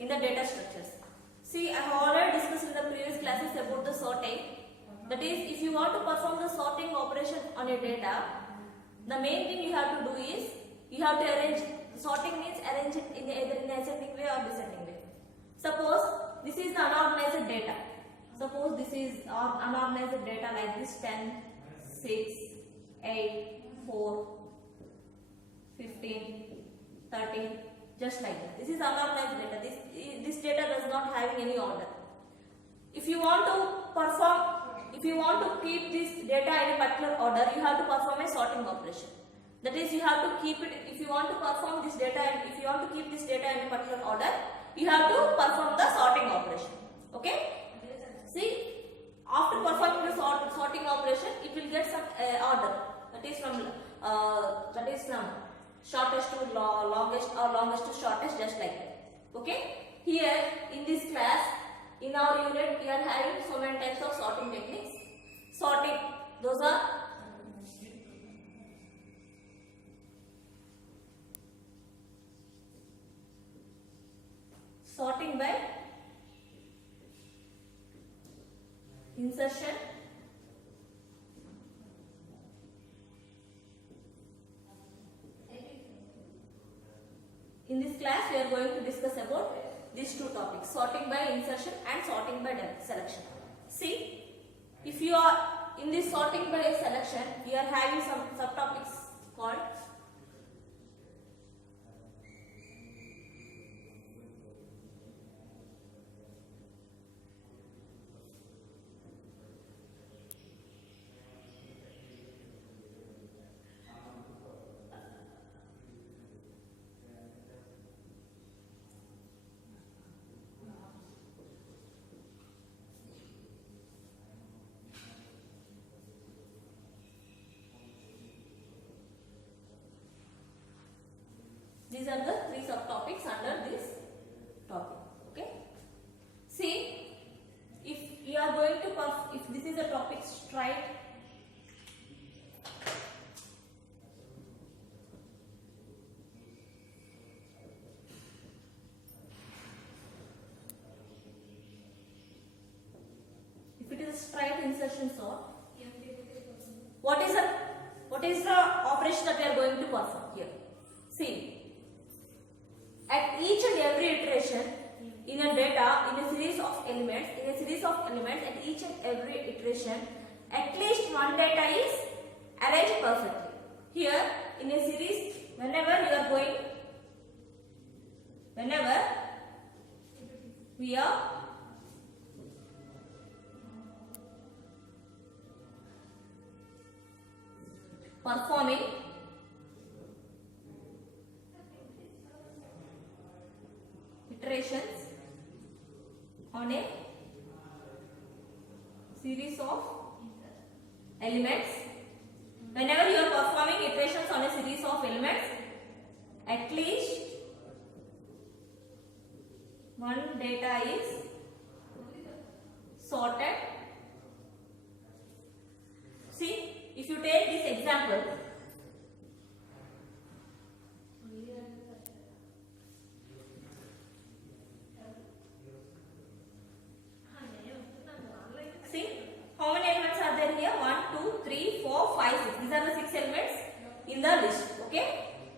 in the data structures. See, I have already discussed in the previous classes about the sorting. That is, if you want to perform the sorting operation on your data, the main thing you have to do is you have to arrange. Sorting means arrange it in either in ascending way or descending way. Suppose this is the unorganized data. Suppose this is unorganized data like this: 10, 6, 8, 4, 15, 13, just like that. This is unorganized data. This data does not have any order. If you want to keep this data in a particular order, you have to perform a sorting operation. That is, you have to keep it. If you want to perform this data, and if you want to keep this data in a particular order, you have to perform the sorting operation. Okay? See, after performing the sorting operation, it will get some order. That is from shortest to longest or longest to shortest, just like that. Okay? Here in this class, in our unit, we are having so many types of sorting techniques. Sorting, those are sorting by insertion, in this class we are going to discuss about these two topics: sorting by insertion and sorting by selection. See, if you are in this sorting by selection, we are having some subtopics called these are the three subtopics under this topic. Okay. See, if you are going to if this is a topic strike, if it is a strike insertion sort, what is the operation that we are going to perform here? See, at each and every iteration in a data, in a series of elements, at each and every iteration, at least one data is arranged perfectly. Here, in a series, whenever we are performing iterations on a series of elements, whenever you are performing iterations on a series of elements, at least one data is sorted. See, if you take this example, see how many elements are there here? 1, 2, 3, 4, 5, 6. These are the 6 elements in the list. Okay.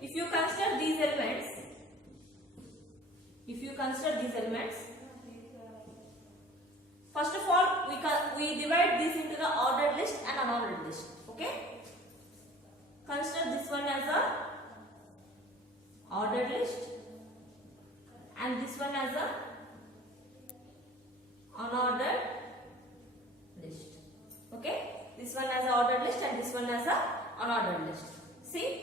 If you consider these elements, first of all, we divide this into the ordered list and unordered list. Okay. Consider this one as a ordered list and this one as a unordered list. Okay. This one as a ordered list and this one as a unordered list. See,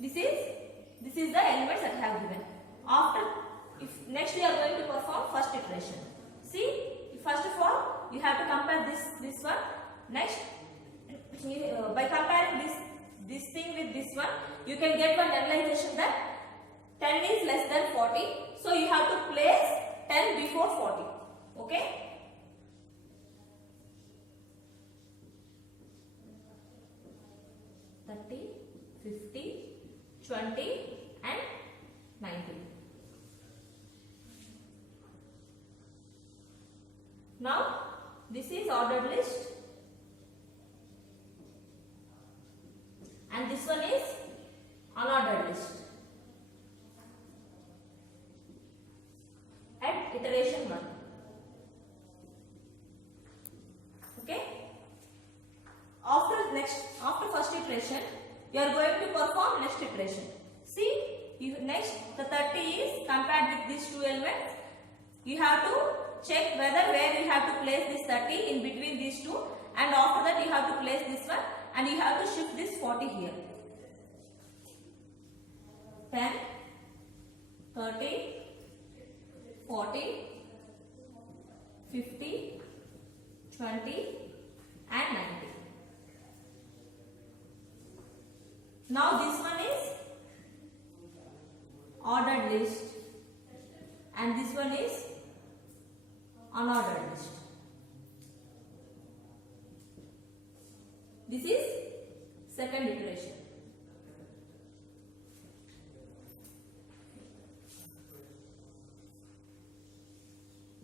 this is the elements that I have given. After, if next we are going to perform first iteration. See, first of all, you have to compare this one. Next, by comparing this thing with this one, you can get one realization that 10 is less than 40. So you have to place 10 before 40. Okay. $30, $50, $20 and 90. Now this is ordered list and this one is unordered list. At iteration 1. Okay. After first iteration, you are going to perform next iteration. See, next the 30 is compared with these two elements. You have to check where you have to place this 30 in between these two, and after that you have to place this one, and you have to shift this 40 here. 10, 30, 40, 50, 20 and 90. Now this one is ordered list and this one is unordered list. This is second iteration.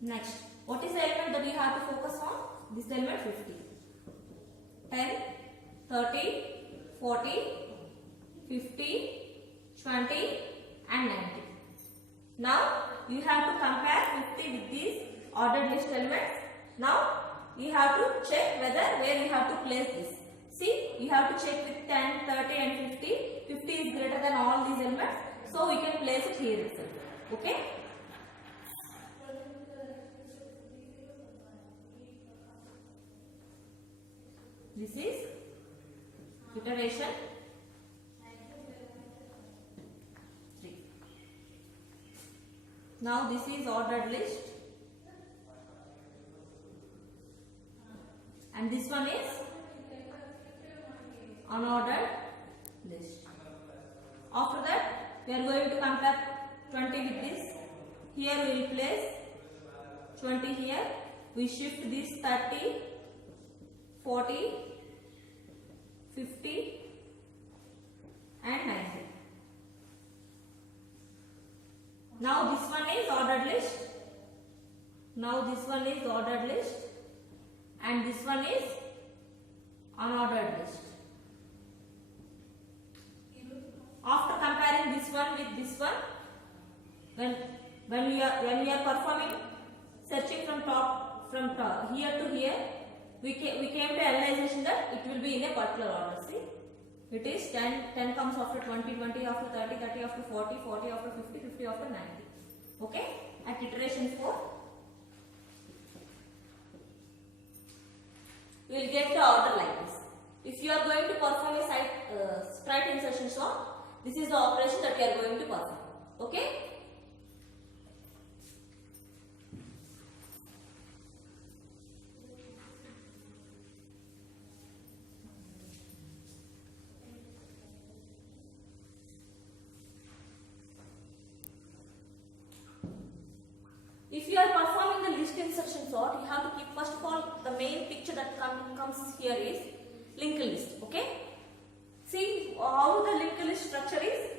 Next, what is the element that you have to focus on? This element 50. 10, 30, 40, 50, 20 and 90. Now you have to compare 50 with these ordered list elements. Now you have to check where you have to place this. See, you have to check with 10, 30 and 50. 50 is greater than all these elements. So we can place it here itself. Okay. This is iteration 3. Now this is ordered list and this one is unordered list. After that we are going to compare 20 with this. Here we will place 20 here. We shift this 30, 40, 50 and 90. Now this one is ordered list. Now this one is ordered list and this one is unordered list. After comparing this one with this one, when we are performing searching from here to here, we came to realization that it will be in a particular order. See, it is 10 comes after 20, 20 after 30, 30 after 40, 40 after 50, 50 after 90. Okay, at iteration 4, we will get the order like this. If you are going to perform a sprite insertion sort, this is the operation that you are going to perform. Okay. If you are performing the list insertion sort, you have to keep, first of all, the main picture that comes here is linked list. Okay. See how the linked list structure is.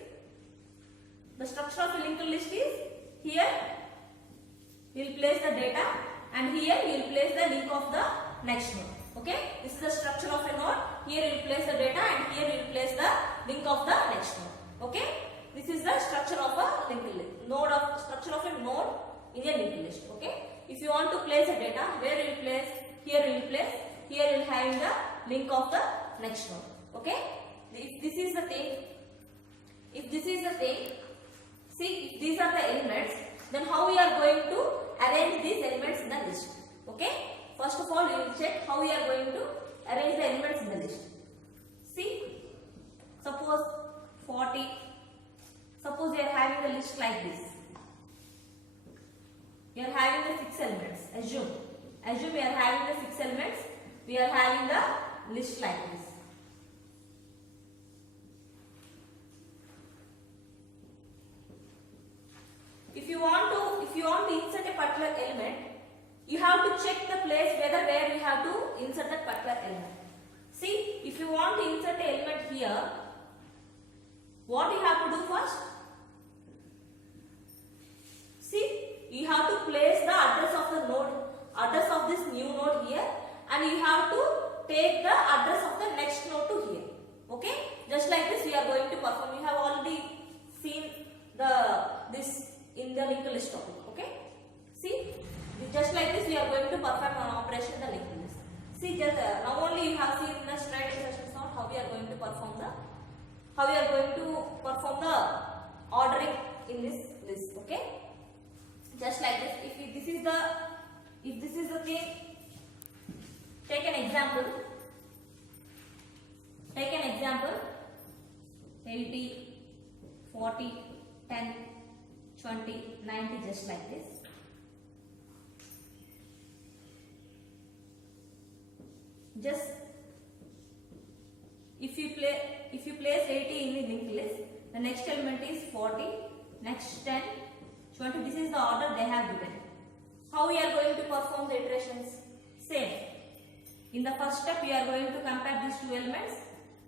The structure of a linked list is here you will place the data and here you will place the link of the next node. Okay. This is the structure of a node. Here you will place the data and here you will place the link of the next node. Okay. This is the structure of a linked list. Structure of a node in a linked list. Okay. If you want to place the data, where you will place? Here you will place. Here you will have the link of the next node. Okay. If this is the thing, see, if these are the elements, then how we are going to arrange these elements in the list? Okay. First of all, we will check how we are going to arrange the elements in the list. See, suppose 40. Suppose we are having a list like this. We are having the 6 elements. Assume we are having the 6 elements. We are having the list like this. If you want to insert a particular element, you have to check the place where you have to insert that particular element. See, if you want to insert an element here, what you have to do first? you have to place the address of the node, address of this new node here, and you have to take the address of the next node to here. Okay, just like this we are going to perform. We have already seen this in the linked list topic. Okay, see, just like this we are going to perform an operation in the linked list. See, just now only you have seen in the straight insertion sort how we are going to perform the ordering in this list. Okay, just like this. If this is the thing, take an example. 80, 40, 10, 20, 90, just like this. Just if you place 80 in the linked list, the next element is 40, next 10, 20. This is the order they have given. How we are going to perform the iterations? Same. In the first step, we are going to compare these two elements,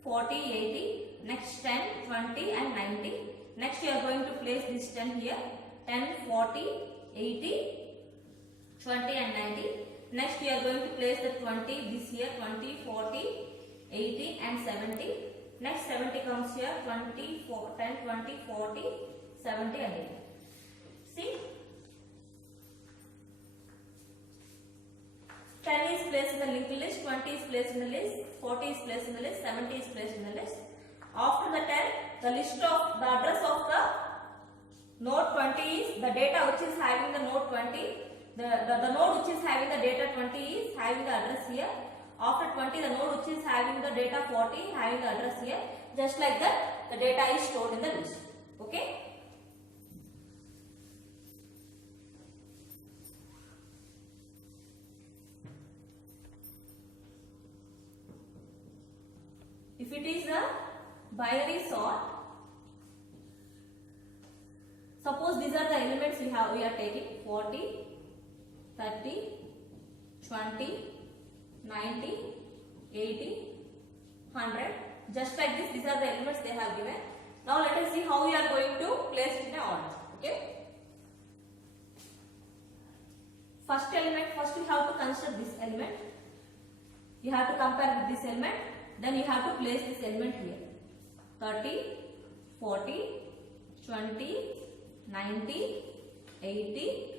40, 80, next 10, 20 and 90. Next, we are going to place this 10 here, 10, 40, 80, 20 and 90. Next, we are going to place the 20 this here, 20, 40, 80 and 70. Next 70 comes here, 20, 10, 20, 40, 70 and 80. See? 10 is placed in the linked list, 20 is placed in the list, 40 is placed in the list, 70 is placed in the list. After the 10, the list of the address of the node 20 is the data which is having the node 20. The node which is having the data 20 is having the address here. After 20, the node which is having the data 40 having the address here. Just like that, the data is stored in the list. Okay. If it is a binary sort, suppose these are the elements we are taking 40, 30, 20, 90, 80, 100. Just like this, these are the elements they have given. Now let us see how we are going to place it in an order. Okay. First element, first you have to consider this element. You have to compare with this element. Then you have to place this element here. 30, 40, 20, 90, 80,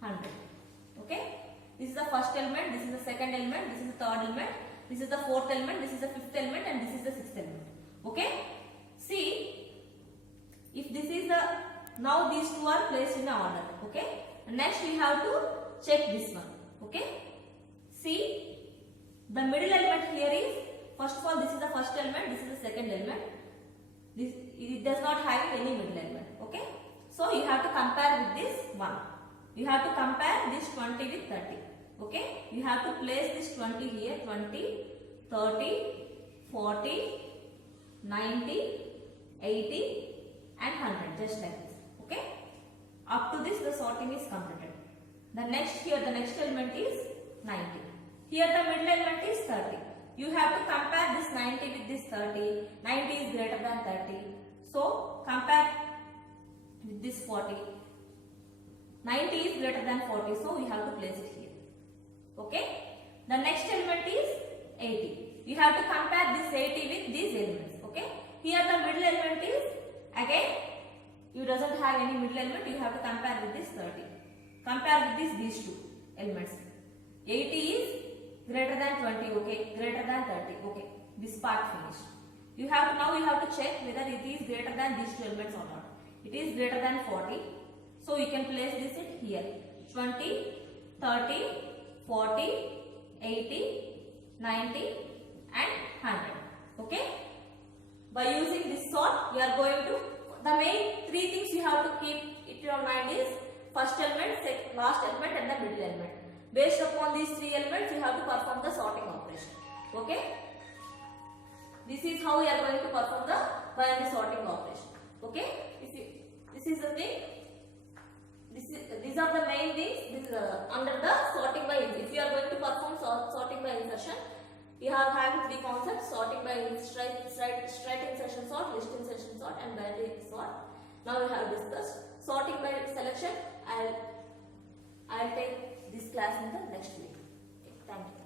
100. Okay. This is the first element, this is the second element, this is the third element, this is the fourth element, this is the fifth element and this is the sixth element. Okay. See, if this is the, now these two are placed in order. Okay. And next we have to check this one. Okay. See, the middle element here is, first of all, this is the first element, this is the second element. It does not have any middle element. Okay. So you have to compare with this one. You have to compare this 20 with 30. Okay. You have to place this 20 here, 20, 30, 40, 90, 80 and 100, just like this. Okay. Up to this the sorting is completed. The next element is 90. Here the middle element is 30. You have to compare this 90 with this 30. 90 is greater than 30. So compare with this 40. 90 is greater than 40. So we have to place it here. Okay. The next element is 80. You have to compare this 80 with these elements. Okay. Here the middle element is, again, you doesn't have any middle element. You have to compare with this 30. Compare with these two elements. 80 is greater than 20, okay, greater than 30, okay, this part finished. Now you have to check whether it is greater than these two elements or not. It is greater than 40, so you can place this here, 20, 30, 40, 80, 90 and 100, okay. By using this sort, you are going to, the main three things you have to keep it in your mind is first element, last element and the middle element. Based upon these three elements, you have to perform the sorting operation. Okay. This is how we are going to perform the binary sorting operation. Okay. This is the thing. These are the main things. Under the sorting by insertion. If you are going to perform sorting by insertion, you have having three concepts: sorting by straight insertion sort, list insertion sort, and binary sort. Now we have discussed sorting by selection. I'll take this class in the next video. Okay, thank you.